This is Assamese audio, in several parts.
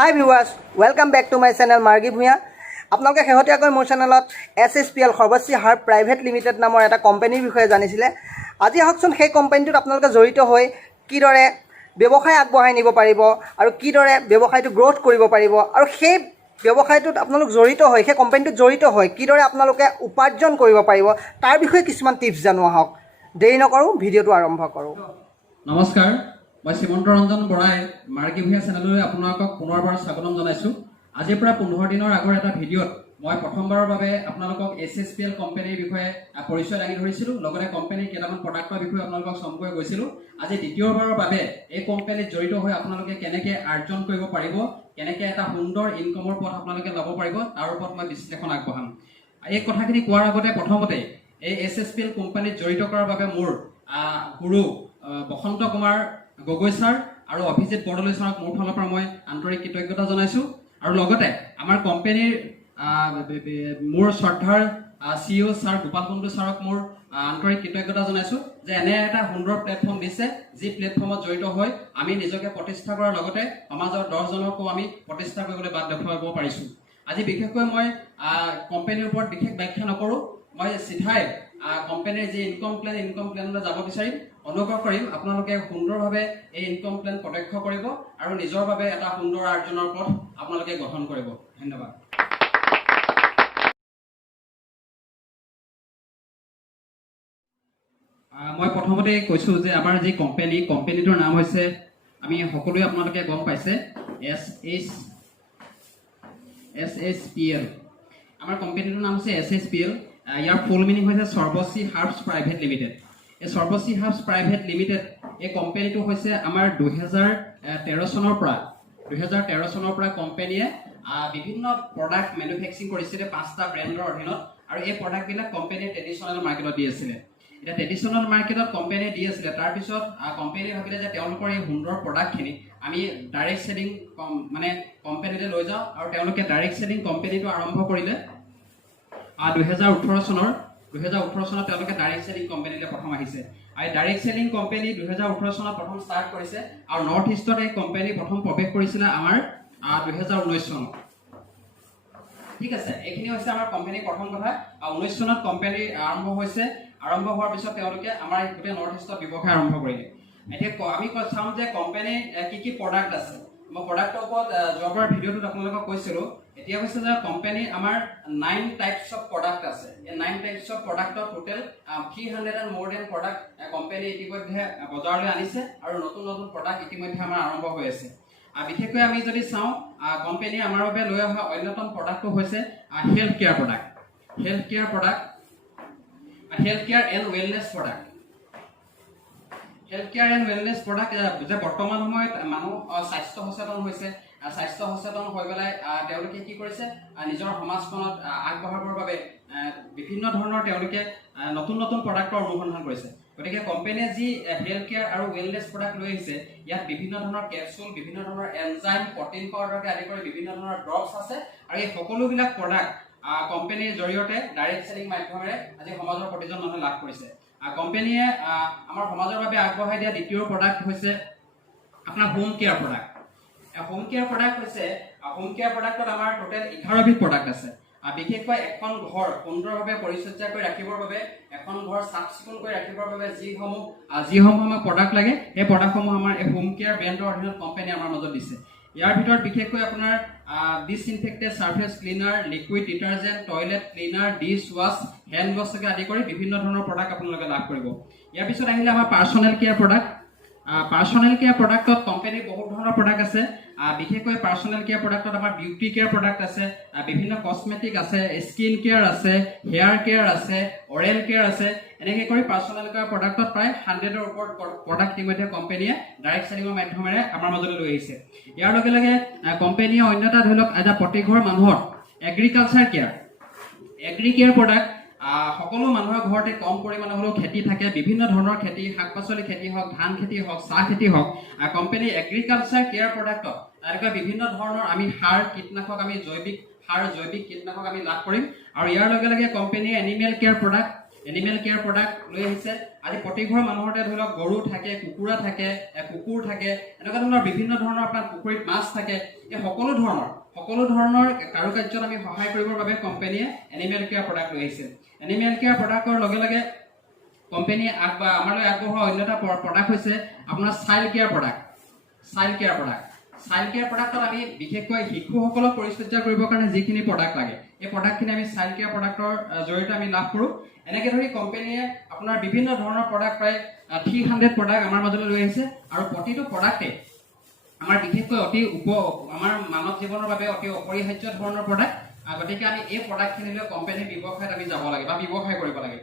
High viewers, welcome back to my channel Margi Bhuyan. আপোনালোকে শেহতীয়াকৈ মোৰ চেনেলত SSPL Sarvashree herb private limited নামৰ এটা কোম্পানীৰ বিষয়ে জানিছিলে। আজি আহকচোন সেই কোম্পানীটোত আপোনালোকে জড়িত হৈ কিদৰে ব্যৱসায় আগবঢ়াই নিব পাৰিব আৰু কিদৰে ব্যৱসায়টো গ্ৰ'থ কৰিব পাৰিব আৰু সেই ব্যৱসায়টোত আপোনালোক জড়িত হৈ সেই কোম্পানীটোত জড়িত হৈ কিদৰে আপোনালোকে উপাৰ্জন কৰিব পাৰিব তাৰ বিষয়ে কিছুমান টিপছ জানো। আহক দেৰি নকৰোঁ, ভিডিঅ'টো আৰম্ভ কৰোঁ। নমস্কাৰ, মই শ্ৰীমন্ত ৰঞ্জন বৰাই মাৰ্গী ভূঞা চেনেললৈ আপোনালোকক পুনৰবাৰ স্বাগতম জনাইছোঁ। আজিৰ পৰা 15 দিনৰ আগৰ এটা ভিডিঅ'ত মই প্ৰথমবাৰৰ বাবে আপোনালোকক SSPL কোম্পানীৰ বিষয়ে পৰিচয় দাঙি ধৰিছিলোঁ, লগতে কোম্পানীৰ কেইটামান প্ৰডাক্টৰ বিষয়ে আপোনালোকক চমুকৈ কৈছিলোঁ। আজি দ্বিতীয়বাৰৰ বাবে এই কোম্পানীত জড়িত হৈ আপোনালোকে কেনেকৈ আৰ্জন কৰিব পাৰিব, কেনেকৈ এটা সুন্দৰ ইনকমৰ পথ আপোনালোকে ল'ব পাৰিব তাৰ ওপৰত মই বিশ্লেষণ আগবঢ়াম। এই কথাখিনি কোৱাৰ আগতে প্ৰথমতে এই SSPL কোম্পানীত জড়িত কৰাৰ বাবে মোৰ গুৰু বসন্ত কুমাৰ গগৈ ছাৰ আৰু অভিজিত বৰদলৈ ছাৰক মোৰ ফালৰ পৰা মই আন্তৰিক কৃতজ্ঞতা জনাইছোঁ। আৰু লগতে আমাৰ কোম্পানীৰ মোৰ শ্ৰদ্ধাৰ CEO ছাৰ গোপাল কুণ্ডু ছাৰক মোৰ আন্তৰিক কৃতজ্ঞতা জনাইছোঁ যে এনে এটা সুন্দৰ প্লেটফৰ্ম দিছে, যি প্লেটফৰ্মত জড়িত হৈ আমি নিজকে প্ৰতিষ্ঠা কৰাৰ লগতে সমাজৰ 10জনকো আমি প্ৰতিষ্ঠা কৰিবলৈ বাট দেখুৱাব পাৰিছোঁ। আজি বিশেষকৈ মই কোম্পানীৰ ওপৰত বিশেষ ব্যাখ্যা নকৰোঁ, মই চিধাই কোম্পানীৰ যি ইনকম প্লেনলৈ যাব বিচাৰিম। অনুগ্ৰহ কৰিম আপোনালোকে সুন্দৰভাৱে এই ইনকম প্লেন প্ৰত্যক্ষ কৰিব আৰু নিজৰ বাবে এটা সুন্দৰ আৰ্জনৰ পথ আপোনালোকে গঠন কৰিব। ধন্যবাদ। মই প্ৰথমতে কৈছোঁ যে আমাৰ যি কোম্পানীটোৰ নাম হৈছে, আমি সকলোৱে আপোনালোকে গম পাইছে, SSPL। আমাৰ কোম্পানীটোৰ নাম হৈছে SSPL। ইয়াৰ ফুল মিনিং হৈছে সৰ্বশ্ৰী হাৰ্বছ প্ৰাইভেট লিমিটেড। এই সৰ্বশ্ৰী হাৰ্বছ প্ৰাইভেট লিমিটেড এই কোম্পানীটো হৈছে আমাৰ 2013 চনৰ পৰা কোম্পানীয়ে বিভিন্ন প্ৰডাক্ট মেনুফেকচাৰিং কৰিছিলে 5টা ব্ৰেণ্ডৰ অধীনত, আৰু এই প্ৰডাক্টবিলাক কোম্পানীয়ে ট্ৰেডিশ্যনেল মাৰ্কেটত দি আছিলে। এতিয়া ট্ৰেডিশ্যনেল মাৰ্কেটত কোম্পানীয়ে দি আছিলে, তাৰপিছত কোম্পানীয়ে ভাবিলে যে তেওঁলোকৰ এই সুন্দৰ প্ৰডাক্টখিনি আমি ডাইৰেক্ট চেলিং কোম্পানীলৈ লৈ যাওঁ, আৰু তেওঁলোকে ডাইৰেক্ট চেলিং কোম্পানীটো আৰম্ভ কৰিলে 2018 চনত তেওঁলোকে ডাইৰেক্ট চেলিং কোম্পানীলৈ প্ৰথম আহিছে। আৰু ডাইৰেক্ট চেলিং কোম্পানী 2018 চনত প্ৰথম ষ্টাৰ্ট কৰিছে, আৰু নৰ্থ ইষ্টত এই কোম্পানী প্ৰথম প্ৰৱেশ কৰিছিলে আমাৰ 2019 চনত। ঠিক আছে, এইখিনি হৈছে আমাৰ কোম্পানীৰ প্ৰথম কথা। 19 চনত কোম্পানী আৰম্ভ হৈছে। আৰম্ভ হোৱাৰ পিছত তেওঁলোকে আমাৰ গোটেই নৰ্থ ইষ্টত ব্যৱসায় আৰম্ভ কৰিলে। এতিয়া আমি চাম যে কোম্পানীৰ কি প্ৰডাক্ট আছে। মই প্ৰডাক্টৰ ওপৰত যোৱাবাৰ ভিডিঅ'টোত আপোনালোকক কৈছিলোঁ। এতিয়া হৈছে যে কোম্পানী আমাৰ 9 টাইপছ অফ প্ৰডাক্ট আছে। এই 9 টাইপছ অফ প্ৰডাক্টৰ total 300 and more than product company ইতিমধ্যে বজাৰলৈ আনিছে, আৰু নতুন প্ৰডাক্ট ইতিমধ্যে আমাৰ আৰম্ভ হৈ আছে। বিশেষকৈ আমি যদি চাওঁ, কোম্পানীয়ে আমাৰ বাবে লৈ অহা অন্যতম প্ৰডাক্টটো হৈছে health care and wellness product. Health care and wellness product যে বৰ্তমান সময়ত মানুহ স্বাস্থ্য সচেতন হৈছে, স্বাস্থ্য সচেতন হৈ পেলাই তেওঁলোকে কি কৰিছে, নিজৰ সমাজখনত আগবঢ়াবৰ বাবে বিভিন্ন ধৰণৰ তেওঁলোকে নতুন প্ৰডাক্টৰ অনুসন্ধান কৰিছে। গতিকে কোম্পানীয়ে যি হেল্থ কেয়াৰ আৰু ৱেলনেছ প্ৰডাক্ট লৈ আহিছে, ইয়াত বিভিন্ন ধৰণৰ কেপচুল, বিভিন্ন ধৰণৰ এনজাইম, প্ৰটিন পাউডাৰকে আদি কৰি বিভিন্ন ধৰণৰ ড্ৰপছ আছে, আৰু এই সকলোবিলাক প্ৰডাক্ট কোম্পানীৰ জৰিয়তে ডাইৰেক্ট চেলিং মাধ্যমেৰে আজি সমাজৰ প্ৰতিজন মানুহে লাভ কৰিছে। কোম্পানীয়ে আমাৰ সমাজৰ বাবে আগবঢ়াই দিয়া দ্বিতীয় প্ৰডাক্ট হৈছে আপোনাৰ home care product. Home care প্ৰডাক্টত আমাৰ টোটেল 11 বিধ প্ৰডাক্ট আছে। বিশেষকৈ এখন ঘৰ সুন্দৰভাৱে পৰিচৰ্যা কৰি ৰাখিবৰ বাবে, এখন ঘৰ চাফ চিকুণ কৰি ৰাখিবৰ বাবে যিসমূহ আমাক প্ৰডাক্ট লাগে, সেই প্ৰডাক্টসমূহ আমাৰ এই হোম কেয়াৰ ব্ৰেণ্ডৰ অধীনত কোম্পানীয়ে আমাৰ মাজত দিছে। ইয়াৰ ভিতৰত বিশেষকৈ আপোনাৰ disinfected surface cleaner, liquid detergent, toilet cleaner, dish wash, hand ৱাছকে আদি কৰি বিভিন্ন ধৰণৰ প্ৰডাক্ট আপোনালোকে লাভ কৰিব। ইয়াৰ পিছত আহিলে আমাৰ পাৰ্চনেল কেয়াৰ প্ৰডাক্টত কোম্পানীৰ বহুত ধৰণৰ প্ৰডাক্ট আছে। বিশেষকৈ পাৰ্চনেল কেয়াৰ প্ৰডাক্টত আমাৰ বিউটি কেয়াৰ প্ৰডাক্ট আছে, বিভিন্ন কছমেটিক আছে, স্কিন কেয়াৰ আছে, হেয়াৰ কেয়াৰ আছে, অৰেল কেয়াৰ আছে। এনেকৈ কৰি পাৰ্চনেল কেয়াৰ প্ৰডাক্টত প্ৰায় 100ৰ ওপৰত প্ৰডাক্ট ইতিমধ্যে কোম্পানীয়ে ডাইৰেক্ট চেলিঙৰ মাধ্যমেৰে আমাৰ মাজলৈ লৈ আহিছে। ইয়াৰ লগে লগে কোম্পানীয়ে অন্য এটা ধৰি লওক, এটা প্ৰতি ঘৰ মানুহৰ এগ্ৰি কেয়াৰ প্ৰডাক্ট। সকলো মানুহৰ ঘৰতে কম পৰিমাণে হ'লেও খেতি থাকে, বিভিন্ন ধৰণৰ খেতি, শাক পাচলি খেতি হওক, ধান খেতি হওক, চাহ খেতি হওক। কোম্পানী এগ্ৰিকালচাৰ কেয়াৰ প্ৰডাক্টত এনেকুৱা বিভিন্ন ধৰণৰ আমি কীটনাশক আমি জৈৱিক কীটনাশক আমি লাভ কৰিম। আৰু ইয়াৰ লগে লগে কোম্পানীয়ে animal care product animal care product লৈ আহিছে আজি প্ৰতি ঘৰ মানুহতে ধৰি লওক গৰু থাকে কুকুৰা থাকে কুকুৰ থাকে এনেকুৱা ধৰণৰ বিভিন্ন ধৰণৰ আপোনাৰ পুখুৰীত মাছ থাকে এই সকলো ধৰণৰ কাৰুকাৰ্যত আমি সহায় কৰিবৰ বাবে কোম্পানীয়ে এনিমেল কেয়াৰ প্ৰডাক্ট লৈ আহিছে এনিমেল কেয়াৰ প্ৰডাক্টৰ লগে লগে কোম্পানীয়ে আমালৈ আগবঢ়োৱা অন্য এটা প্ৰডাক্ট হৈছে আপোনাৰ চাইল্ড কেয়াৰ প্ৰডাক্টত আমি বিশেষকৈ শিশুসকলক পৰিচৰ্যা কৰিবৰ কাৰণে যিখিনি প্ৰডাক্ট লাগে এই প্ৰডাক্টখিনি আমি চাইল্ড কেয়াৰ প্ৰডাক্টৰ জৰিয়তে আমি লাভ কৰোঁ এনেকৈ ধৰি কোম্পানীয়ে আপোনাৰ বিভিন্ন ধৰণৰ প্ৰডাক্ট প্ৰায় 300 প্ৰডাক্ট আমাৰ মাজলৈ লৈ আহিছে আৰু প্ৰতিটো প্ৰডাক্টে আমাৰ বিশেষকৈ আমাৰ মানৱ জীৱনৰ বাবে অতি অপৰিহাৰ্য ধৰণৰ প্ৰডাক্ট গতিকে আমি এই প্ৰডাক্টখিনিলৈ কোম্পানীৰ ব্যৱসায়ত আমি যাব লাগে বা ব্যৱসায় কৰিব লাগে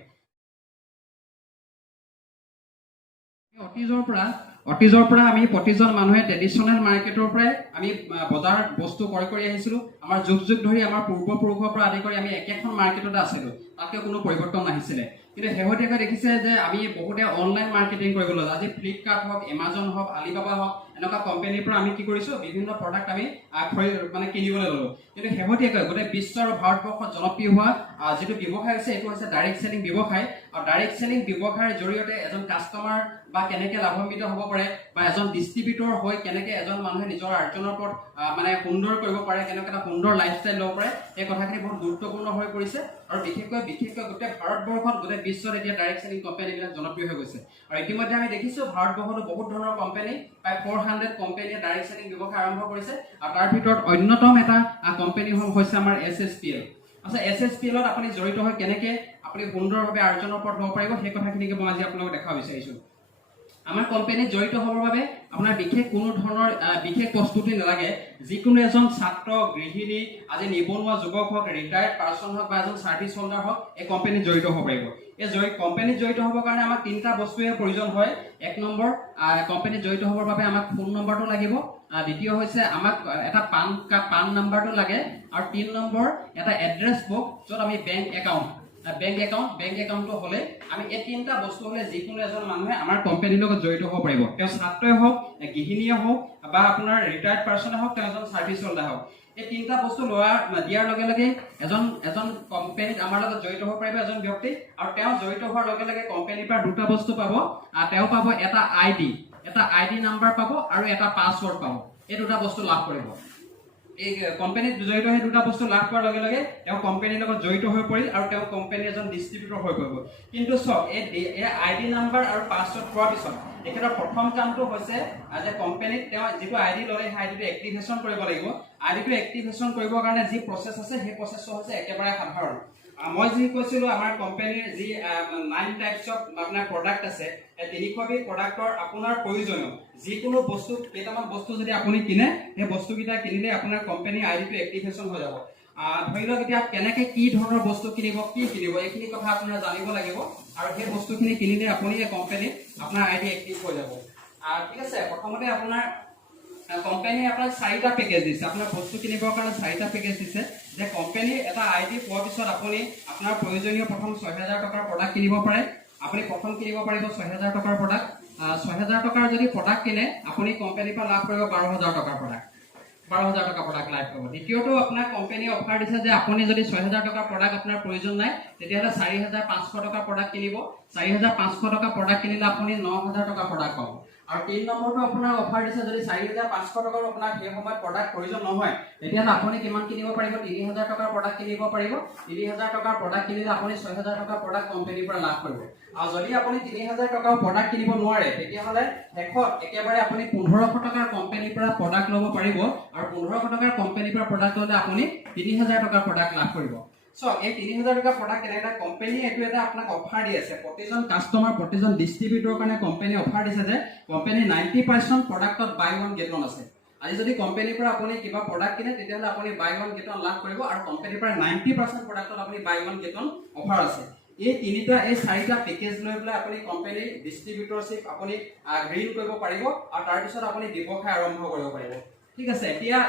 অতীজৰ পৰা আমি প্ৰতিজন মানুহে ট্ৰেডিশ্যনেল মাৰ্কেটৰ পৰাই আমি বজাৰ বস্তু ক্ৰয় কৰি আহিছিলোঁ আমাৰ যুগ ধৰি আমাৰ পূৰ্বপুৰুষৰ পৰা আদি কৰি আমি একেখন মাৰ্কেটতে আছিলোঁ তাতকৈ কোনো পৰিৱৰ্তন নাহিছিলে কিন্তু শেহতীয়াকৈ দেখিছে যে আমি বহুতে অনলাইন মাৰ্কেটিং কৰিবলৈ আজি ফ্লিপকাৰ্ট হওক এমাজন হওক আলিবাবা হওক এনেকুৱা কোম্পানীৰ পৰা আমি কি কৰিছোঁ বিভিন্ন প্ৰডাক্ট আমি কিনিবলৈ ল'লোঁ কিন্তু শেহতীয়াকৈ গোটেই বিশ্ব আৰু ভাৰতবৰ্ষত জনপ্ৰিয় হোৱা যিটো ব্যৱসায় হৈছে এইটো হৈছে ডাইৰেক্ট চেলিং ব্যৱসায় আৰু ডাইৰেক্ট চেলিং ব্যৱসায়ৰ জৰিয়তে এজন কাষ্টমাৰ বা কেনেকৈ লাভান্বিত হ'ব পাৰে বা এজন ডিষ্ট্ৰিবিউটৰ হৈ কেনেকৈ এজন মানুহে নিজৰ আৰ্জনৰ ওপৰত সুন্দৰ কৰিব পাৰে কেনেকৈ এটা সুন্দৰ লাইফষ্টাইল ল'ব পাৰে এই কথাখিনি বহুত গুৰুত্বপূৰ্ণ হৈ পৰিছে আৰু বিশেষকৈ গোটেই ভাৰতবৰ্ষত গোটেই বিশ্বত এতিয়া ডাইৰেক্ট চেলিং কোম্পানীবিলাক জনপ্ৰিয় হৈ গৈছে আৰু ইতিমধ্যে আমি দেখিছোঁ ভাৰতবৰ্ষতো বহুত ধৰণৰ কোম্পানী প্ৰায় 400 কোম্পানীয়ে ডাইৰেক্ট চেলিং ব্যৱসায় আৰম্ভ কৰিছে আৰু তাৰ ভিতৰত অন্যতম এটা কোম্পানী হৈছে আমাৰ SSPL আচ্ছা SSPLত আপুনি জড়িত হৈ কেনেকৈ আপুনি সুন্দৰভাৱে আৰ্জনৰ ওপৰত ল'ব পাৰিব সেই কথাখিনিকে মই আজি আপোনালোকক দেখাব বিচাৰিছোঁ আমাৰ কোম্পানীত জড়িত হ'বৰ বাবে আপোনাৰ বিশেষ কোনো ধৰণৰ বিশেষ প্ৰস্তুতি নালাগে যিকোনো এজন ছাত্ৰ গৃহিণী আজি নিবনুৱা যুৱক হওক ৰিটায়াৰ্ড পাৰ্চন হওক বা এজন ছাৰ্ভিচ হোল্ডাৰ হওক এই কোম্পানীত জড়িত হ'ব পাৰিব এই কোম্পানীত জড়িত হ'বৰ কাৰণে আমাক 3টা বস্তুৱে প্ৰয়োজন হয় 1 নম্বৰ কোম্পানীত জড়িত হ'বৰ বাবে আমাক ফোন নম্বৰটো লাগিব দ্বিতীয় হৈছে আমাক এটা পান নম্বৰটো লাগে আৰু 3 নম্বৰ এটা এড্ৰেছ বুক য'ত আমি বেংক একাউণ্টটো হ'লে আমি এই 3টা বস্তু হ'লে যিকোনো এজন মানুহে আমাৰ কোম্পানীৰ লগত জড়িত হ'ব পাৰিব তেওঁ ছাত্ৰই হওক গৃহিণীয়ে হওক বা আপোনাৰ ৰিটায়াৰ্ড পাৰ্চনে হওক তেওঁ এজন ছাৰ্ভিচ হোল্ডাৰ হওক এই 3টা বস্তু দিয়াৰ লগে লগে এজন কোম্পানীত আমাৰ লগত জড়িত হ'ব পাৰিব এজন ব্যক্তি আৰু তেওঁ জড়িত হোৱাৰ লগে লগে কোম্পানীৰ পৰা 2টা বস্তু পাব তেওঁ পাব এটা আইডি নাম্বাৰ পাব আৰু এটা পাছৱৰ্ড পাব এই 2টা বস্তু লাভ কৰিব এই কোম্পানীত জড়িত হৈ 2টা বস্তু লাভ কৰাৰ লগে লগে তেওঁ কোম্পানীৰ লগত জড়িত হৈ পৰিল আৰু তেওঁ কোম্পানীৰ এজন ডিষ্ট্ৰিবিউটৰ হৈ পৰিব কিন্তু চক এই আইডি নাম্বাৰ আৰু পাছৱৰ্ড পোৱাৰ পিছত একেটা প্ৰথম কামটো হৈছে যে কোম্পানীত তেওঁ যিটো আইডি ল'লে সেই আইডিটো এক্টিভেশ্যন কৰিব লাগিব আইডিটো এক্টিভেশ্যন কৰিবৰ কাৰণে যি প্ৰচেছ আছে সেই প্ৰচেছটো হৈছে একেবাৰে সাধাৰণ মই যি কৈছিলোঁ আমাৰ কোম্পানীৰ যি 9 টাইপছ অফ আপোনাৰ প্ৰডাক্ট আছে এই 300 বিধ প্ৰডাক্টৰ আপোনাৰ প্ৰয়োজনীয় যিকোনো বস্তু কেইটামান বস্তু যদি আপুনি কিনে সেই বস্তুকেইটা কিনিলে আপোনাৰ কোম্পানীৰ আইডিটো এক্টিভেশ্যন হৈ যাব ধৰি লওক এতিয়া কেনেকৈ কি ধৰণৰ বস্তু কিনিব এইখিনি কথা আপোনাৰ জানিব লাগিব আৰু সেই বস্তুখিনি কিনিলে আপুনি এই কোম্পানীত আপোনাৰ আইডি এক্টিভ হৈ যাব ঠিক আছে প্ৰথমতে আপোনাৰ কোম্পানীয়ে আপোনাৰ 4টা পেকেজ দিছে আপোনাৰ বস্তু কিনিবৰ কাৰণে 4টা পেকেজ দিছে যে কোম্পানীৰ এটা আইডি পোৱাৰ পিছত আপুনি আপোনাৰ প্ৰয়োজনীয় প্ৰথম 6000 টকাৰ প্ৰডাক্ট কিনিব পাৰে আপুনি প্ৰথম কিনিব পাৰিব 6000 টকাৰ প্ৰডাক্ট 6000 টকাৰ যদি প্ৰডাক্ট কিনে আপুনি কোম্পানীৰ পৰা লাভ কৰিব 12000 টকাৰ প্ৰডাক্ট 12000 টকা প্ৰডাক্ট লাভ কৰিব দ্বিতীয়টো আপোনাৰ কোম্পানীয়ে অফাৰ দিছে যে আপুনি যদি 6000 টকাৰ প্ৰডাক্ট আপোনাৰ প্ৰয়োজন নাই তেতিয়াহ'লে 4500 টকা প্ৰডাক্ট কিনিব 4500 টকা প্ৰডাক্ট কিনিলে আপুনি 9000 টকা প্ৰডাক্ট পাব আৰু 3 নম্বৰটো আপোনাৰ অফাৰ দিছে যদি 4500 টকাৰ আপোনাৰ সেই সময়ত প্ৰডাক্ট প্ৰয়োজন নহয় তেতিয়াহ'লে আপুনি কিমান কিনিব পাৰিব 3000 টকাৰ প্ৰডাক্ট কিনিব পাৰিব 3000 টকাৰ প্ৰডাক্ট কিনিলে আপুনি 6000 টকাৰ প্ৰডাক্ট কোম্পানীৰ পৰা লাভ কৰিব আৰু যদি আপুনি 3000 টকাৰ প্ৰডাক্ট কিনিব নোৱাৰে তেতিয়াহ'লে শেষত একেবাৰে আপুনি 1500 টকাৰ কোম্পানীৰ পৰা প্ৰডাক্ট ল'ব পাৰিব আৰু 1500 টকাৰ কোম্পানীৰ পৰা প্ৰডাক্ট ল'লে আপুনি 3000 টকাৰ প্ৰডাক্ট লাভ কৰিব সো এই 3000 টকা প্ৰডাক্ট কেনেটা কোম্পানী এটো এটা আপোনাক অফাৰ দি আছে প্ৰতিজন কাস্টমাৰ প্ৰতিজন ডিস্ট্ৰিবিউটৰৰ কাৰণে কোম্পানী অফাৰ দিছে যে company 90% প্ৰডাক্টত buy one get one আছে আজি যদি কোম্পানীৰ পৰা আপুনি কিবা প্ৰডাক্ট কিনে তেতিয়াহ'লে আপুনি বাই ওৱান গেট ওৱান লাভ কৰিব আৰু কোম্পানীৰ পৰা 90% প্ৰডাক্টত আপুনি buy one get one offer আছে এই 4টা পেকেজ লৈ পেলাই আপুনি কোম্পানী ডিস্ট্ৰিবিউটৰশ্বিপ আপুনি গ্ৰীণ কৰিব পাৰিব আৰু তাৰ পিছত আপুনি ব্যৱসায় আৰম্ভ কৰিব পাৰিব ঠিক আছে এতিয়া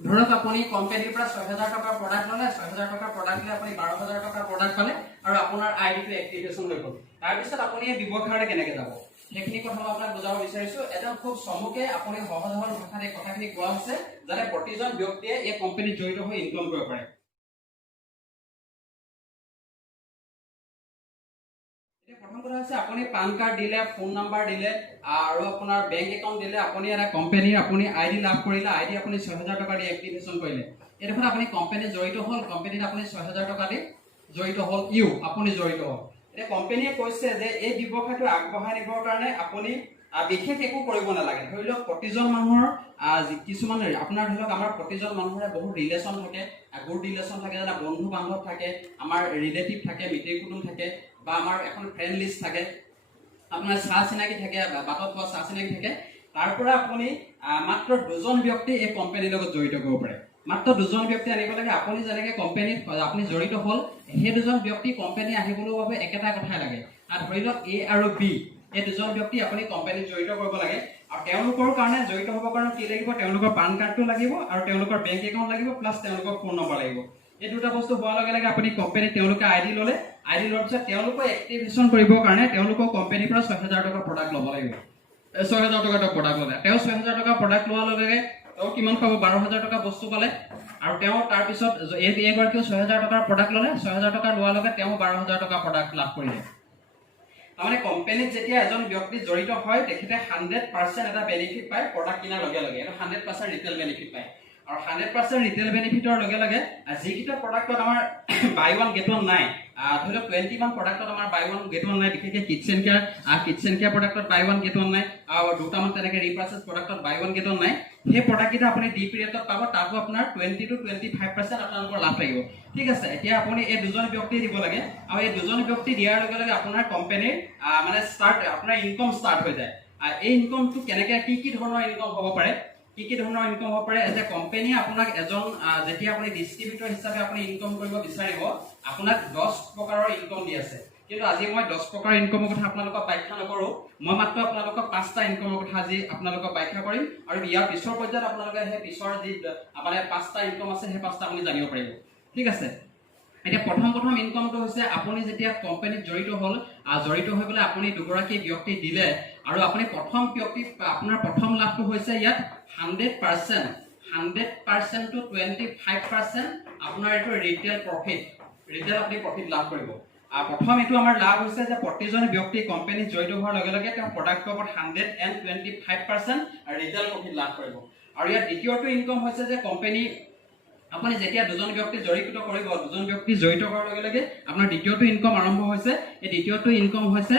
ধৰক আপুনি কোম্পানীৰ পৰা 6000 টকাৰ প্ৰডাক্ট ল'লে 6000 টকাৰ প্ৰডাক্ট লৈ আপুনি 12000 টকাৰ প্ৰডাক্ট পালে আৰু আপোনাৰ আইডিটো এক্টিভেশ্যন হৈ গ'ল তাৰ পিছত আপুনি এই ব্যৱসায়ৰে কেনেকৈ যাব সেইখিনি কথা মই আপোনাক বুজাব বিচাৰিছোঁ এটা খুব চমুকে আপুনি সহজ সৰল ভাষাত এই কথাখিনি কোৱা হৈছে যাতে প্ৰতিজন ব্যক্তিয়ে এই কোম্পানীত জড়িত হৈ ইনকম কৰিব পাৰে কথা হৈছে আপুনি পান কাৰ্ড দিলে, ফোন নাম্বাৰ দিলে আৰু আপোনাৰ বেংক একাউণ্ট দিলে, আপুনি এটা কোম্পানীৰ আপুনি আইডি লাভ কৰিলে, আইডি আপুনি ৬০০০ টকা দি এক্টিভেশ্যন কৰিলে। এইডোখৰত আপুনি কোম্পানীত জড়িত হ'ল, কোম্পানীত আপুনি ৬০০০ টকা দি জড়িত হ'ল, আপুনি জড়িত হ'ল। এতিয়া কোম্পানীয়ে কৈছে যে এই ব্যৱসায়টো আগবঢ়াই নিবৰ কাৰণে আপুনি বিশেষ একো কৰিব নালাগে। ধৰি লওক প্ৰতিজন মানুহৰ কিছুমান আপোনাৰ ধৰি লওক আমাৰ প্ৰতিজন মানুহৰে বহুত ৰিলেশ্যন থাকে, গুড ৰিলেশ্যন থাকে, যেনে বন্ধু বান্ধৱ থাকে, আমাৰ ৰিলেটিভ থাকে, মিতিৰ কুটুম থাকে, বা আমাৰ এখন ফ্ৰেণ্ড লিষ্ট থাকে, আপোনাৰ চাহ চিনাকি থাকে, বাটত পোৱা চাহ চিনাকি থাকে। তাৰ পৰা আপুনি মাত্ৰ 2জন ব্যক্তি এই কোম্পানীৰ লগত জড়িত কৰিব পাৰে। মাত্ৰ 2জন ব্যক্তি আনিব লাগে। আপুনি যেনেকৈ কোম্পানীত আপুনি জড়িত হ'ল, সেই 2জন ব্যক্তি কোম্পানী আহিবলৈ বাবে একেটা কথাই লাগে। আৰু ধৰি লওক এ আৰু বি, এই 2জন ব্যক্তি আপুনি কোম্পানীত জড়িত কৰিব লাগে। আৰু তেওঁলোকৰ কাৰণে জড়িত হ'বৰ কাৰণে কি লাগিব? তেওঁলোকৰ পান কাৰ্ডটো লাগিব আৰু তেওঁলোকৰ বেংক একাউণ্ট লাগিব, প্লাছ তেওঁলোকৰ ফোন নম্বৰ লাগিব। এই দুটা বস্তু হোৱাৰ লগে লগে আপুনি কোম্পানীত তেওঁলোকে আইডি ল'লে, আইডি লোৱাৰ পিছত তেওঁলোকক এক্টিভেশ্যন কৰিবৰ কাৰণে তেওঁলোকৰ কোম্পানীৰ পৰা ৬০০০ টকাৰ প্ৰডাক্ট ল'ব লাগিব। ৬০০০ টকাৰ প্ৰডাক্ট ল'লে, তেওঁ ৬০০০ টকাৰ প্ৰডাক্ট লোৱাৰ লগে লগে তেওঁ কিমান পাব? ১২,০০০ টকা বস্তু পালে। আৰু তেওঁ তাৰপিছত এইগৰাকীও ৬০০০ টকাৰ প্ৰডাক্ট ল'লে, ৬০০০ টকা লোৱাৰ লগে তেওঁ ১২,০০০ টকা প্ৰডাক্ট লাভ কৰিলে। তাৰমানে কোম্পানীত যেতিয়া এজন ব্যক্তি জড়িত হয়, তেখেতে 100% এটা বেনিফিট পায় প্ৰডাক্ট কিনাৰ লগে লগে। এইটো 100% ৰিটেল বেনিফিট পায়। আৰু 100% ৰিটেল বেনিফিটৰ লগে লগে যিকেইটা প্ৰডাক্টত আমাৰ বাই ওৱান গেট ওৱান নাই, ধৰি লওক 20 মান প্ৰডাক্টত আমাৰ বাই ওৱান গেট ওৱান নাই, বিশেষকৈ kitchen care প্ৰডাক্টত buy one get one নাই, আৰু দুটামান তেনেকৈ ৰিপ্ৰাচেছ প্ৰডাক্টত বাই ওৱান গেট ওৱান নাই। সেই প্ৰডাক্টকেইটা আপুনি ডি পিৰিয়ডত পাব, তাতো আপোনাৰ 20 to 25% আপোনালোকৰ লাভ লাগিব। ঠিক আছে, এতিয়া আপুনি এই 2জন ব্যক্তি দিব লাগে, আৰু এই 2জন ব্যক্তি দিয়াৰ লগে লগে আপোনাৰ কোম্পানীৰ মানে আপোনাৰ ইনকম ষ্টাৰ্ট হৈ যায়। এই ইনকমটো কেনেকৈ কি ধৰণৰ ইনকম হ'ব পাৰে? কি ধৰণৰ ইনকম হ'ব পাৰে? যে কোম্পানীয়ে আপোনাক এজন যেতিয়া আপুনি ডিষ্ট্ৰিবিউটৰ হিচাপে আপুনি ইনকম কৰিব বিচাৰিব, আপোনাক 10 প্ৰকাৰৰ ইনকম দি আছে। কিন্তু আজি মই 10 প্ৰকাৰৰ ইনকমৰ কথা আপোনালোকক ব্যাখ্যা নকৰোঁ। মই মাত্ৰ আপোনালোকক 5টা ইনকমৰ কথা আজি আপোনালোকক ব্যাখ্যা কৰিম, আৰু ইয়াৰ পিছৰ পৰ্যায়ত আপোনালোকে সেই পিছৰ যি মানে 5টা ইনকম আছে, সেই 5টা আপুনি জানিব পাৰিব। ঠিক আছে, এতিয়া প্ৰথম ইনকমটো হৈছে আপুনি যেতিয়া কোম্পানীত জড়িত হ'ল, জড়িত হৈ পেলাই আপুনি দুগৰাকী ব্যক্তি দিলে, আৰু আপুনি প্ৰথম ব্যক্তি আপোনাৰ প্ৰথম লাভটো হৈছে ইয়াত 100% to 25% আপোনাৰ এইটো ৰিটেল আপুনি প্ৰফিট লাভ কৰিব। প্ৰথম এইটো আমাৰ লাভ হৈছে যে প্ৰতিজন ব্যক্তি কোম্পানীত জড়িত হোৱাৰ লগে লগে তেওঁ প্ৰডাক্টৰ ওপৰত 125% ৰিটেল প্ৰফিট লাভ কৰিব। আৰু ইয়াত দ্বিতীয়টো ইনকম হৈছে যে কোম্পানী আপুনি যেতিয়া 2জন ব্যক্তি জড়িত কৰিব, 2জন ব্যক্তি জড়িত কৰাৰ লগে লগে আপোনাৰ দ্বিতীয়টো ইনকম আৰম্ভ হৈছে। এই দ্বিতীয়টো ইনকম হৈছে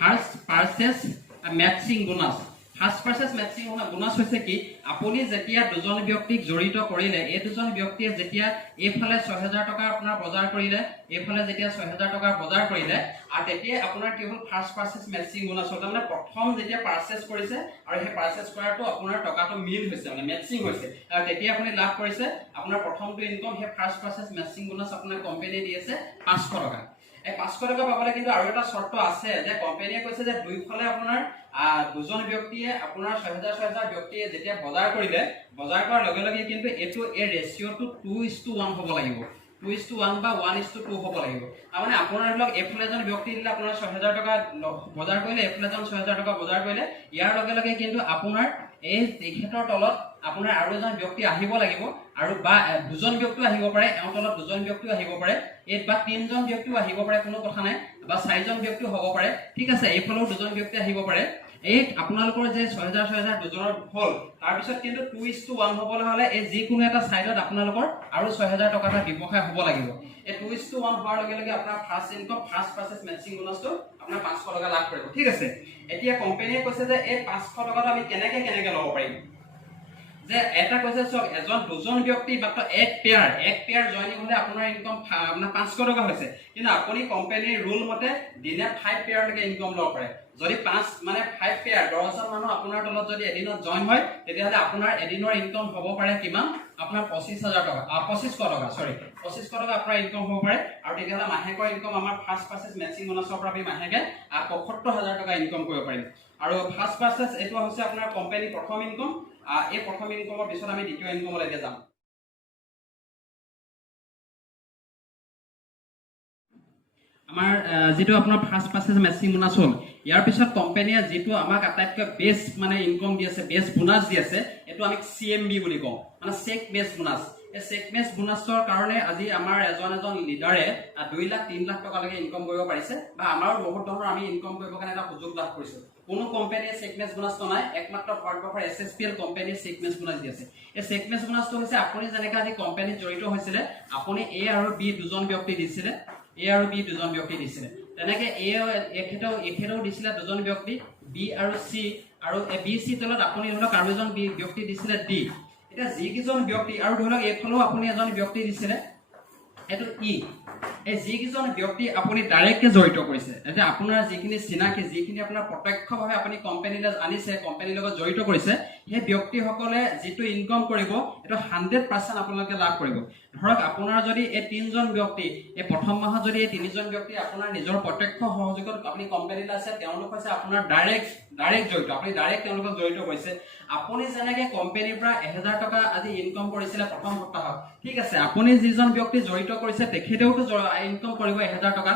first purchase matching bonus. First purchase matching bonus হৈছে কি? আপুনি যেতিয়া 2জন ব্যক্তিক জড়িত কৰিলে, এই 2জন ব্যক্তিয়ে যেতিয়া এইফালে ৬০০০ টকা আপোনাৰ বজাৰ কৰিলে, এইফালে যেতিয়া ৬০০০ টকাৰ বজাৰ কৰিলে, আৰু তেতিয়া আপোনাৰ কি হ'ল? ফাৰ্ষ্ট পাৰচেজ মেটচিং বোনাছ হ'ল। তাৰমানে প্ৰথম যেতিয়া পাৰচেজ কৰিছে, আৰু সেই পাৰচেজ কৰাটো আপোনাৰ টকাটো মিল হৈছে, মানে মেটচিং হৈছে, আৰু তেতিয়া আপুনি লাভ কৰিছে আপোনাৰ প্ৰথমটো ইনকম। সেই ফাৰ্ষ্ট পাৰচেজ মেটচিং বোনাছ আপোনাৰ কোম্পানীয়ে দি আছে 500 টকা। এই 500 টকা পাবলৈ কিন্তু আৰু এটা চৰ্ত আছে, যে কোম্পানীয়ে কৈছে যে দুইফালে আপোনাৰ 2জন ব্যক্তিয়ে আপোনাৰ ৬০০০ ব্যক্তিয়ে যেতিয়া বজাৰ কৰিলে, বজাৰ কৰাৰ লগে লগে কিন্তু এই ৰেচিঅ'টো 2:1 হ'ব লাগিব। 2:1 বা 1:2 হ'ব লাগিব। তাৰমানে আপোনাৰ ধৰি লওক এইফালে এজন ব্যক্তি দিলে, আপোনাৰ ৬০০০ টকা বজাৰ কৰিলে, এইফালে এজন ৬০০০ টকা বজাৰ কৰিলে, ইয়াৰ লগে লগে কিন্তু আপোনাৰ এই তেখেতৰ তলত আপোনাৰ আৰু এজন ব্যক্তি আহিব লাগিব, আৰু বা 2জন ব্যক্তিও আহিব পাৰে, এওঁৰ তলত 2জন ব্যক্তিও আহিব পাৰে, বা 3জন ব্যক্তিও আহিব পাৰে, কোনো কথা নাই, বা 4জন ব্যক্তিও হ'ব পাৰে। ঠিক আছে, এইফালেও 2জন ব্যক্তি আহিব পাৰে। এই আপোনালোকৰ যে ৬০০০ দুজনৰ হ'ল, তাৰপিছত কিন্তু 2:1 হ'বলৈ হ'লে এই যিকোনো এটা চাইডত আপোনালোকৰ আৰু ৬০০০ টকা এটা ব্যৱসায় হ'ব লাগিব। এই 2:1 হোৱাৰ লগে লগে আপোনাৰ first income, first purchase matching বোনাছটো আপোনাৰ 500 টকা লাভ কৰিব। ঠিক আছে, এতিয়া কোম্পানীয়ে কৈছে যে এই 500 টকাটো আমি কেনেকে ল'ব পাৰিম? যে এটা কৈছে চাওক, 2জন ব্যক্তি মাত্ৰ এক পেয়াৰ জইনিং হ'লে আপোনাৰ ইনকম আপোনাৰ 500 টকা হৈছে। কিন্তু আপুনি কোম্পানীৰ ৰুল মতে দিনে 5 পেয়াৰলৈকে ইনকম ল'ব পাৰে। যদি 5 পেয়াৰ 10জন মানুহ আপোনাৰ তলত যদি এদিনত জইন হয়, তেতিয়াহ'লে আপোনাৰ এদিনৰ ইনকম হ'ব পাৰে কিমান? আপোনাৰ 2500 টকা আপোনাৰ ইনকম হ'ব পাৰে। আৰু তেতিয়াহ'লে মাহেকৰ ইনকম আমাৰ ফাৰ্ষ্ট পাৰচেজ মেটচিং বোনাছৰ পৰা আমি মাহেকে ৭৫,০০০ টকা ইনকম কৰিব পাৰিম। আৰু ফাৰ্ষ্ট পাৰচেজ এইটো হৈছে আপোনাৰ কোম্পানীৰ প্ৰথম ইনকম। এই প্ৰথম ইনকমৰ পিছত আমি দ্বিতীয় ইনকমলৈকে যাম। আমাৰ যিটো আপোনাৰ ফাৰ্ষ্ট পাৰচেজ মেটচিং বোনাছ হ'ল, ইয়াৰ পিছত কোম্পানীয়ে যিটো আমাক আটাইতকৈ বেষ্ট মানে ইনকম দি আছে, বেষ্ট বোনাছ দি আছে, এইটো আমি CMB বুলি কওঁ, মানে চেক বেষ্ট বোনাছ। এই চেকমেচ বোনাছৰ কাৰণে আজি আমাৰ এজন লিডাৰে 2 লাখ 3 লাখ টকালৈকে ইনকাম কৰিব পাৰিছে বা আমাৰো বহুত ধৰণৰ আমি ইনকাম কৰিবৰ কাৰণে এটা সুযোগ লাভ কৰিছো কোনো কোম্পানীয়ে চেকমেচ বোনাছ নাই একমাত্ৰ ভাৰতবৰ্ষৰ SSPL কোম্পানীয়ে চেকমেচ বোনাছ দি আছে এই চেকমেচ বোনাছটো হৈছে আপুনি যেনেকৈ আজি কোম্পানীত জড়িত হৈছিলে আপুনি A আৰু B দুজন ব্যক্তি দিছিলে A আৰু B দুজন ব্যক্তি দিছিলে তেনেকৈ A এখেতেও দিছিলে দুজন ব্যক্তি B আৰু C আৰু B C তলত আপুনি ধৰক আৰু এজন ব্যক্তি দিছিলে D এটা যিকিজন ব্যক্তি আৰু ধৰক এইফালেও আপুনি এজন ব্যক্তি দিছিলে এটো ই এই যিকিজন ব্যক্তি আপুনি ডাইৰেক্টলি জড়িত কৰিছে যে আপোনাৰ যিখিনি চিনাকি যিখিনি আপোনাৰ প্ৰত্যক্ষভাৱে আপুনি কোম্পানীলৈ আনিছে কোম্পানীৰ লগত জড়িত কৰিছে সেই ব্যক্তিসকলে যিটো ইনকাম কৰিব এটো 100% আপোনালোকে লাভ কৰিব ধৰক আপোনাৰ যদি এই তিনজন ব্যক্তি এই প্ৰথম মাহত যদি এই তিনিজন ব্যক্তি আপোনাৰ নিজৰ প্ৰত্যক্ষ সহযোগত আপুনি কোম্পানীলৈ আছে তেওঁলোক হৈছে আপোনাৰ ডাইৰেক্ট জড়িত আপুনি ডাইৰেক্ট তেওঁলোকক জড়িত কৰিছে আপুনি যেনেকৈ কোম্পানীৰ পৰা 1000 টকা আজি ইনকাম কৰিছিলে প্ৰথম সপ্তাহত ঠিক আছে আপুনি যিজন ব্যক্তি জড়িত কৰিছে তেখেতেওতো ইনকাম কৰিব 1000 টকা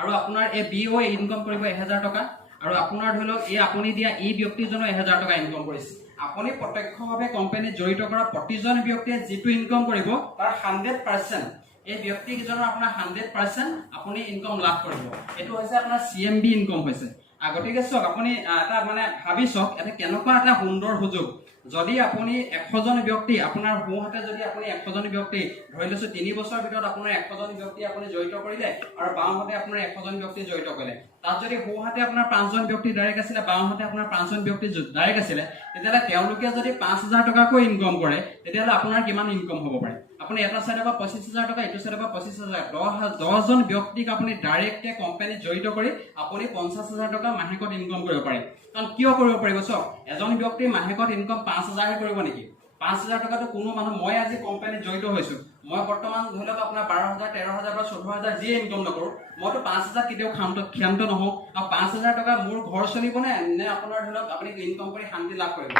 আৰু আপোনাৰ এই BO ইনকাম কৰিব 1000 টকা আৰু আপোনাৰ ধৰি লওক এই আপুনি দিয়া এই ব্যক্তিজনৰ 1000 টকা ইনকাম কৰিছে আপুনি প্ৰত্যক্ষভাৱে কোম্পানীত জড়িত কৰা প্ৰতিজন ব্যক্তিয়ে যিটো ইনকাম কৰিব তাৰ 100% এই ব্যক্তিজনৰ আপোনাৰ 100% আপুনি ইনকাম লাভ কৰিব এটো হৈছে আপোনাৰ CMB ইনকাম হৈছে আগতিকে চক আপুনি এটা মানে ভাবি চক এটা কেনেকুৱা এটা সুন্দৰ সুযোগ যদি আপুনি 100 জন ব্যক্তি আপোনাৰ হুহাতে যদি আপুনি 100 জন ব্যক্তি ধৰি লৈছো 3 বছৰৰ ভিতৰত আপোনাৰ 100 জন ব্যক্তি আপুনি জড়িত কৰিলে আৰু বাওঁহাতে আপোনাৰ 100 জন ব্যক্তি জড়িত কৰিলে তাত যদি হুহাতে আপোনাৰ 5 জন ব্যক্তি ডাইৰেক্ট আছিল বাওঁহাতে আপোনাৰ 5 জন ব্যক্তি ডাইৰেক্ট আছিল তেতিয়ালে তেওঁলোকে যদি 5000 টকাকৈ ইনকাম কৰে তেতিয়ালে আপোনাৰ কিমান ইনকাম হ'ব পাৰে আপুনি এটা সাইডৰ পৰা 25000 টকা ইটো সাইডৰ পৰা 25000 10 জন ব্যক্তিক আপুনি ডাইৰেক্টলি কোম্পানীত জড়িত কৰি আপুনি 50000 টকা মাহেকত ইনকাম কৰিব পাৰে কাৰণ কিয় কৰিব পাৰিব চক এজন ব্যক্তি মাহেকত ইনকাম 5000 হে কৰিব নেকি 5000 টকাটো কোনো মানুহ মই আজি কোম্পানীত জড়িত হৈছো মই বৰ্তমান ধৰি লওক আপোনাৰ 12000 13000 বা 14000 যি ইনকাম নকৰো মইতো 5000 কেতিয়াও ক্ষান্ত নহওঁ আৰু 5000 টকা মোৰ ঘৰ চলিবনে নে আপোনাৰ ধৰি লওক আপুনি ইনকাম কৰি শান্তি লাভ কৰিব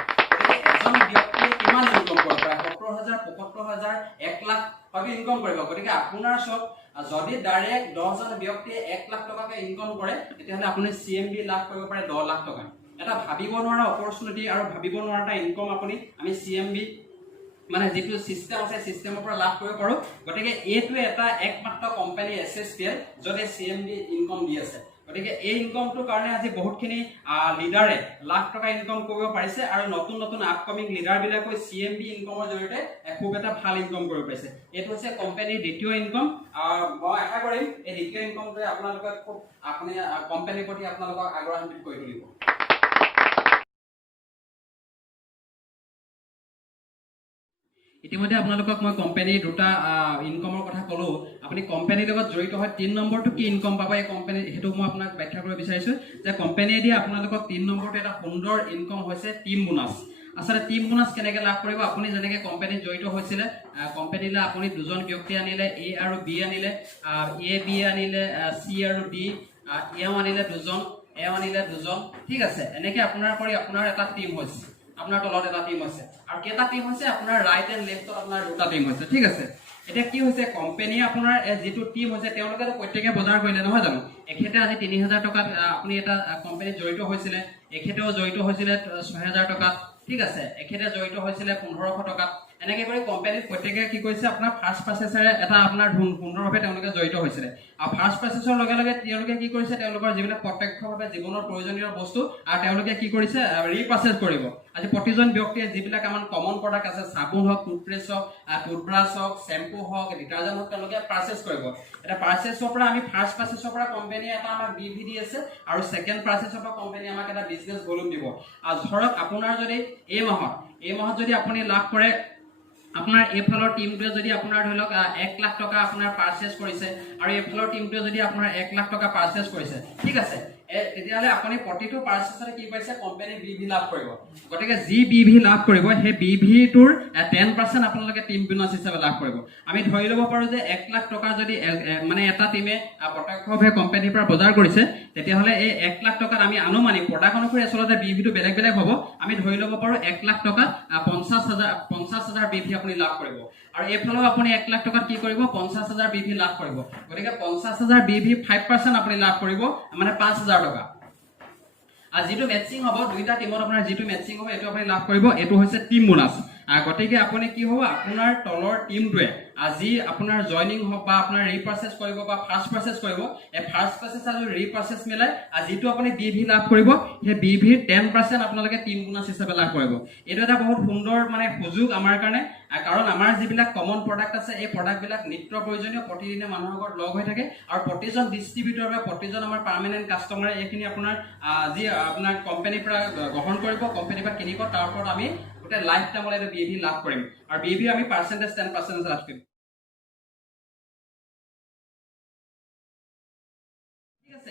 এজন ব্যক্তিয়ে কিমান ইনকাম কৰিব পাৰে 70000 75000 1 লাখ ভাবি ইনকাম কৰিব গতিকে আপোনাৰ সব যদি ডাইৰেক্ট 10 জন ব্যক্তিয়ে 1 লাখ টকাকে ইনকাম কৰে তেতিয়াহলে আপুনি CMB লাভ কৰিব পাৰে 10 লাখ টকা এটা ভাবিব নোৱাৰা অপৰচুনিটি আৰু ভাবিব নোৱাৰা এটা ইনকাম আমি CMB মানে যেটো সিস্টেম আছে সিস্টেমৰ পৰা লাভ কৰিব পাৰো গতিকে এইটো এটা একমাত্ৰ কোম্পানী SSPL যতে CMB ইনকাম দি আছে গতিকে এই ইনকামটোৰ কাৰণে আজি বহুতখিনি লিডাৰে লাখ টকা ইনকাম কৰিব পাৰিছে আৰু নতুন আপকামিং লিডাৰ বিলাকৈ CMB ইনকামৰ জৰিয়তে খুব এটা ভাল ইনকাম কৰিব পাৰিছে এইটো হৈছে কোম্পানীৰ দ্বিতীয় ইনকাম মই আশা কৰিম এই দ্বিতীয় ইনকামটোৱে আপোনালোকক খুব আপুনি কোম্পানীৰ প্ৰতি আপোনালোকক আগ্ৰহান্বিত কৰি তুলিব ইতিমধ্যে আপোনালোকক মই কোম্পানীৰ দুটা ইনকামৰ কথা ক'লো আপুনি কোম্পানীৰ লগত জড়িত হয় 3 নম্বৰটো কি ইনকাম পাব এই কোম্পানী হেতু মই আপোনাক ব্যাখ্যা কৰিব বিচাৰিছো যে কোম্পানীয়ে দি আপোনালোকক 3 নম্বৰটো এটা সুন্দৰ ইনকাম হৈছে টিম বোনাছ আসলে টিম বোনাছ কেনেকৈ লাভ কৰিব আপুনি যেনেকৈ কোম্পানীত জড়িত হৈছিল কোম্পানীলৈ আপুনি দুজন ব্যক্তি আনিলে A আৰু B আনিলে A B আনিলে C আৰু D A আনিলে দুজন A আনিলে দুজন ঠিক আছে এনেকৈ আপোনাৰ কৰি আপোনাৰ এটা টিম হৈছে আপোনাৰ তলত এটা টিম আছে আৰু কেটা টিম হৈছে আপোনাৰ ৰাইট এণ্ড লেফটত আপোনাৰ দুটা টিম হৈছে ঠিক আছে এটা কি হৈছে কোম্পানী আপোনাৰ যেটো টিম হৈছে তেওঁলোকে তো প্ৰত্যেককে বজাৰ কৰিলে নহয় জানো এখেতে আজি 3000 টকা আপুনি এটা কোম্পানীত জড়িত হৈছিল এখেতেও জড়িত হৈছিল 6000 টকা ঠিক আছে এখেতে জড়িত হৈছিল 1500 টকা এনেকৈ কৰি কোম্পানীত প্ৰত্যেককে কি কৰিছে আপোনাৰ ফাৰ্স্ট প্ৰসেছৰে এটা আপোনাৰ সুন্দৰভাৱে তেওঁলোকে জড়িত হৈছিল আৰু ফাৰ্স্ট প্ৰসেছৰ লগে লগে তেওঁলোকে কি কৰিছে তেওঁলোকৰ যিবিলাক প্ৰত্যক্ষভাৱে জীৱনৰ প্ৰয়োজনীয় বস্তু আৰু তেওঁলোকে কি কৰিছে ৰিপ্ৰসেছ কৰিব আজি প্ৰতিজন ব্যক্তিয়ে যিবিলাক আমাৰ কমন প্ৰডাক্ট আছে সাবুন হওক টুথপেষ্ট হওক টুথব্ৰাছ হওক শ্যাম্পু হওক ডিটাৰজেন্ট হওক তেওঁলোকে পাৰচেজ কৰিব এটা পাৰচেজৰ পৰা আমি ফাৰ্স্ট প্ৰসেছৰ পৰা কোম্পানী এটা আমাক BV দি আছে আৰু সেকেন্ড প্ৰসেছৰ পৰা কোম্পানী আমাক এটা বিজনেছ ভলিউম দিব আৰু ধৰক আপোনাৰ যদি এই মাহত যদি আপুনি লাভ কৰে আপোনাৰ এফালৰ টিমটোৱে যদি আপোনাৰ ধৰি লওক 1 লাখ টকা আপোনাৰ পাৰচেজ কৰিছে আৰু এফালৰ টিমটোৱে যদি আপোনাৰ 1 লাখ টকা পাৰচেজ কৰিছে ঠিক আছে তেতিয়াহলে আপুনি প্ৰতিটো পাৰচেজৰে কি পাইছে কোম্পানী BV লাভ কৰিব গতিকে যি BV লাভ কৰিব সেই BV টোৰ 10% আপোনালোকে টিম বোনাছ হিচাপে লাভ কৰিব আমি ধৰি ল'ব পাৰো যে 1 লাখ টকা যদি মানে এটা টিমে প্ৰত্যক্ষভাৱে কোম্পানীৰ পৰা বজাৰ কৰিছে তেতিয়াহলে এই 1 লাখ টকাত আমি আনুমানিক প্ৰডাক্ট অনুসৰি আসলতে BV টো বেলেগ হ'ব আমি ধৰি ল'ব পাৰো 1 লাখ টকা 50000 BV আপুনি লাভ কৰিব আৰু এফালেও আপুনি 1 লাখ টকাত কি কৰিব 50000 BV লাভ কৰিব গতিকে 50000 BV 5% আপুনি লাভ কৰিব মানে 5000 টকা আৰু যেটো মেচিং হ'ব দুইটা টিমত আপোনাৰ যেটো মেচিং হ'ব এটো আপুনি লাভ কৰিব এটো হৈছে টিম বোনাছ গতিকে আপুনি কি হ'ব আপোনাৰ তলৰ টিমটোৱে আজি আপোনাৰ জইনিং হওক বা আপোনাৰ ৰিপাৰ্চেছ কৰিব বা ফাৰ্ষ্ট পাৰ্চেছ কৰিব এই ফাৰ্ষ্ট পাৰ্চেছ আৰু ৰিপাৰ্চেছ মিলাই যিটো আপুনি BV লাভ কৰিব সেই BVৰ 10% আপোনালোকে টিম বোনাছ হিচাপে লাভ কৰিব এইটো এটা বহুত সুন্দৰ মানে সুযোগ আমাৰ কাৰণে কাৰণ আমাৰ যিবিলাক কমন প্ৰডাক্ট আছে এই প্ৰডাক্টবিলাক নিত্য প্ৰয়োজনীয় প্ৰতিদিনে মানুহৰ ঘৰত লগ হৈ থাকে আৰু প্ৰতিজন ডিষ্ট্ৰিবিউটৰ বা প্ৰতিজন আমাৰ পাৰ্মানেণ্ট কাষ্টমাৰে এইখিনি আপোনাৰ যি আপোনাৰ কোম্পানীৰ পৰা গ্ৰহণ কৰিব কোম্পানীৰ পৰা কিনিব তাৰ ওপৰত আমি গোটেই লাইফ টাইমলৈ এইটো BV লাভ কৰিম আৰু BV আমি পাৰ্চেণ্টেজ 10% লাভ কৰিম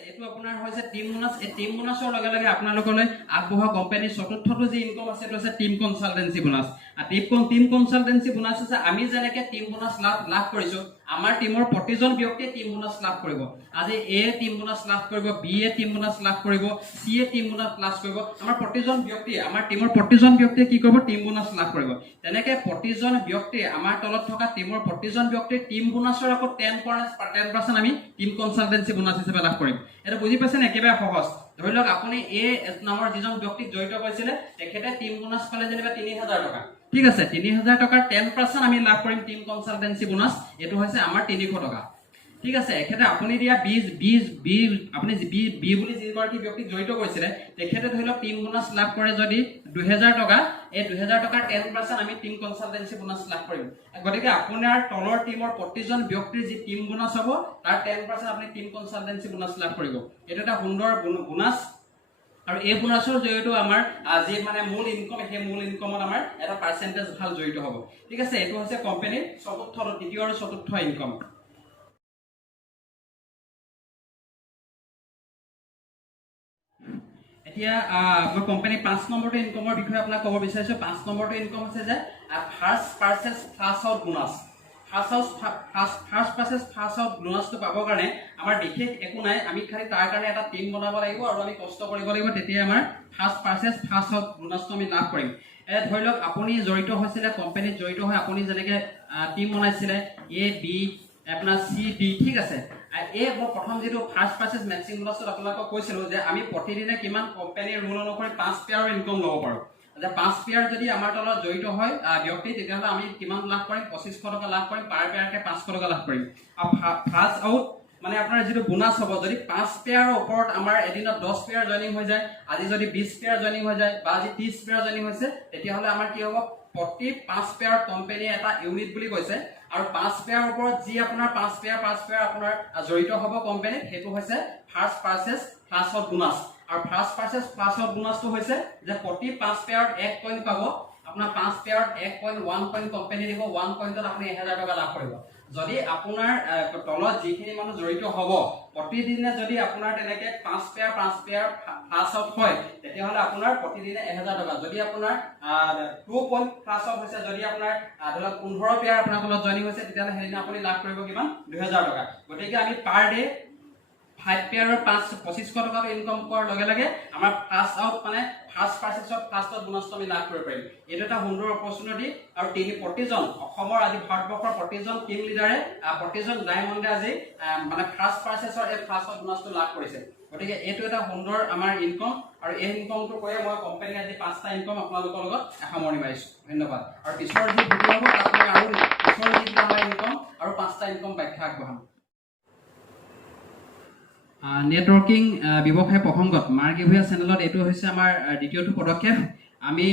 এইটো আপোনাৰ হৈছে টিম বোনাছ এই টিম বোনাছৰ লগে লগে আপোনালোকলৈ আগবঢ়োৱা কোম্পানীৰ চতুৰ্থটো যি ইনকম আছে এইটো আছে team consultancy bonus team consultancy bonus আছে আমি যেনেকৈ টিম বোনাছ লাভ কৰিছো আমাৰ টিমৰ প্ৰতিজন ব্যক্তিয়ে টিম বোনাছ লাভ কৰিব আজি এ টিম বোনাছ লাভ কৰিব বি এ টিম বোনাছ লাভ কৰিব চি এ টিম বোনাছ লাভ কৰিব আমাৰ প্ৰতিজন ব্যক্তিয়ে আমাৰ টিমৰ প্ৰতিজন ব্যক্তিয়ে কি কৰিব টিম বোনাছ লাভ কৰিব তেনেকৈ প্ৰতিজন ব্যক্তিয়ে আমাৰ তলত থকা টিমৰ প্ৰতিজন ব্যক্তিয়ে টিম বোনাছৰ আকৌ 10% আমি টিম কনচালটেন্সি বোনাছ হিচাপে লাভ কৰিম এটা বুজি পাইছেনে একেবাৰে সহজ ধৰি লওক আপুনি এ নামৰ যিজন ব্যক্তিক জড়িত কৰিছিলে তেখেতে টিম বোনাছ পালে যেনিবা 3000 টকা ঠিক আছে 3000 টকাৰ 10% আমি লাভ কৰিম টিম কনচালটেন্সি বোনাছ এইটো হৈছে আমাৰ 300 টকা ঠিক আছে এখেতে আপুনি দিয়া 20 আপুনি বি বুলি যিগৰাকী ব্যক্তিক জড়িত কৰিছিলে তেখেতে ধৰি লওক টিম বোনাছ লাভ কৰে যদি 2000 টকা এই 2000 টকাৰ 10% আমি টিম কনচালটেন্সি বোনাছ লাভ কৰিম গতিকে আপোনাৰ তলৰ টিমৰ প্ৰতিজন ব্যক্তিৰ যি টিম বোনাছ হ'ব তাৰ 10% আপুনি টিম কনচালটেন্সি বোনাছ লাভ কৰিব এইটো এটা সুন্দৰ বোনাছ আৰু এই বোনাছৰ জৰিয়তে আমাৰ যি মানে মূল ইনকম সেই মূল ইনকমত আমাৰ এটা পাৰ্চেন্টেজ ভাল জড়িত হ'ব ঠিক আছে এইটো হৈছে কোম্পানীৰ তৃতীয় আৰু চতুৰ্থ ইনকম এতিয়া মই কোম্পানী 5 নম্বৰটো ইনকমৰ বিষয়ে আপোনাক ক'ব বিচাৰিছো 5 নম্বৰটো ইনকম আছে যে first purchase first out bonus first purchase first out বোনাছটো পাবৰ কাৰণে আমাৰ বিশেষ একো নাই আমি খালি তাৰ কাৰণে এটা টিম বনাব লাগিব আৰু আমি কষ্ট কৰিব লাগিব তেতিয়া আমাৰ ফাৰ্ষ্ট পাৰ্চেছ ফাৰ্ষ্ট আউট বোনাছটো আমি লাভ কৰিম ধৰি লওক আপুনি জড়িত হৈছিলে কোম্পানীত জড়িত হৈ আপুনি যেনেকৈ টিম বনাইছিলে এ বি আপোনাৰ চি ডি ঠিক আছে এই মই প্ৰথম যেটো ফাৰ্ষ্ট পাৰ্চেছ মেক্সিমাম বোনাছটো আপোনালোকক কৈছিলো যে আমি প্ৰতিদিনে কিমান কোম্পানীৰ ৰুল অনুসৰি 5 পেয়াৰৰ ইনকম ল'ব পাৰো যে 5 পেয়াৰ যদি আমাৰ তলত জড়িত হয় ব্যক্তি তেতিয়াহ'লে আমি কিমান লাভ কৰিম 2500 টকা লাভ কৰিম পাৰ পেয়াৰকে 500 টকা লাভ কৰিম আৰু ফাৰ্ষ্ট আউট মানে আপোনাৰ যেটো বোনাছ হ'ব যদি 5 পেয়াৰৰ ওপৰত আমাৰ এদিনত 10 পেয়াৰ জইনিং হৈ যায় আজি যদি 20 পেয়াৰ জইনিং হৈ যায় বা আজি 30 পেয়াৰ জইনিং হৈছে তেতিয়াহ'লে আমাৰ কি হ'ব প্ৰতি 5 পেয়াৰ কোম্পানী এটা ইউনিট বুলি কৈছে আৰু 5 পেয়াৰ ওপৰত যি আপোনাৰ 5 পেয়াৰ আপোনাৰ জড়িত হ'ব কোম্পানীত হেতু হৈছে first purchase first out bonus আৰু ফাৰ্ষ্ট পাৰ্চেছ ফাৰ্ষ্ট আউট বোনাছটো হৈছে যে প্ৰতি 5 পেয়াৰত 1 পইণ্ট পাব আপোনাৰ 5 পেয়াৰত 1 পইণ্ট 1 পইণ্ট কোম্পানী দিব 1 পইণ্টত আপুনি 1000 টকা লাভ কৰিব যদি আপোনাৰ তলত যিখিনি মানুহ জড়িত হ'ব প্ৰতিদিনে যদি আপোনাৰ তেনেকৈ 5 পেয়াৰ ফাৰ্ষ্ট আউট হয় তেতিয়াহ'লে আপোনাৰ প্ৰতিদিনে 1000 টকা যদি আপোনাৰ 2 পইণ্ট ফাৰ্ষ্ট আউট হৈছে যদি আপোনাৰ ধৰি লওক 15 পেয়াৰ আপোনাৰ তলত জইনিং হৈছে তেতিয়াহ'লে সেইদিনা আপুনি লাভ কৰিব কিমান 2000 টকা গতিকে আমি পাৰ ডে 5 পেয়াৰৰ 2500 টকা ইনকম কৰাৰ লগে লগে আমাৰ ফাৰ্ষ্ট আউট মানে ফাৰ্ষ্ট পাৰ্চেছত ফাৰ্ষ্ট আউট বোনাছটো আমি লাভ কৰিব পাৰিম এইটো এটা সুন্দৰ অপৰচুনিটি আৰু প্ৰতিজন অসমৰ আজি ভাৰতবৰ্ষৰ প্ৰতিজন টিম লিডাৰে প্ৰতিজন ডায়মণ্ডে আজি মানে ফাৰ্ষ্ট পাৰ্চেছৰ এই ফাৰ্ষ্ট আউট বোনাছটো লাভ কৰিছে গতিকে এইটো এটা সুন্দৰ আমাৰ ইনকম আৰু এই ইনকমটো কৰি মই কোম্পানীৰ আজি 5টা ইনকম আপোনালোকৰ লগত সামৰণি মাৰিছোঁ ধন্যবাদ আৰু পিছৰ যি ভিডিঅ' হ'ব তাত মই আৰু পিছৰ যিটো আমাৰ ইনকম আৰু 5টা ইনকম ব্যাখ্যা আগবঢ়াম নেটৱৰ্কিং ব্যৱসায় প্ৰসংগত মাৰ্গী ভূঞা চেনেলত এইটো হৈছে আমাৰ দ্বিতীয়টো পদক্ষেপ আমি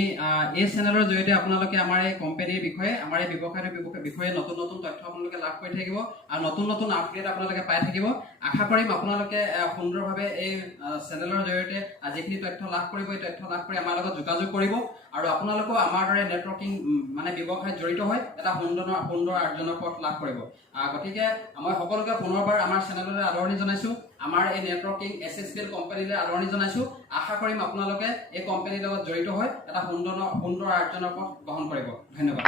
এই চেনেলৰ জৰিয়তে আপোনালোকে আমাৰ এই কোম্পানীৰ বিষয়ে আমাৰ এই ব্যৱসায়টোৰ বিষয়ে নতুন নতুন তথ্য আপোনালোকে লাভ কৰি থাকিব আৰু নতুন নতুন আপডেট আপোনালোকে পাই থাকিব আশা কৰিম আপোনালোকে সুন্দৰভাৱে এই চেনেলৰ জৰিয়তে যিখিনি তথ্য লাভ কৰিব এই তথ্য লাভ কৰি আমাৰ লগত যোগাযোগ কৰিব আৰু আপোনালোকেও আমাৰ দৰে নেটৱৰ্কিং মানে ব্যৱসায়ত জড়িত হৈ এটা সুন্দৰ আৰ্জনৰ পথ লাভ কৰিব গতিকে মই সকলোকে পুনৰবাৰ আমাৰ চেনেললৈ আদৰণি জনাইছোঁ আমাৰ এই নেটৱৰ্কিং SSPL কোম্পানীলৈ আদৰণি জনাইছোঁ আশা কৰিম আপোনালোকে এই কোম্পানীৰ লগত জড়িত হৈ এটা সুন্দৰ আৰ্জনৰ পথ গ্ৰহণ কৰিব ধন্যবাদ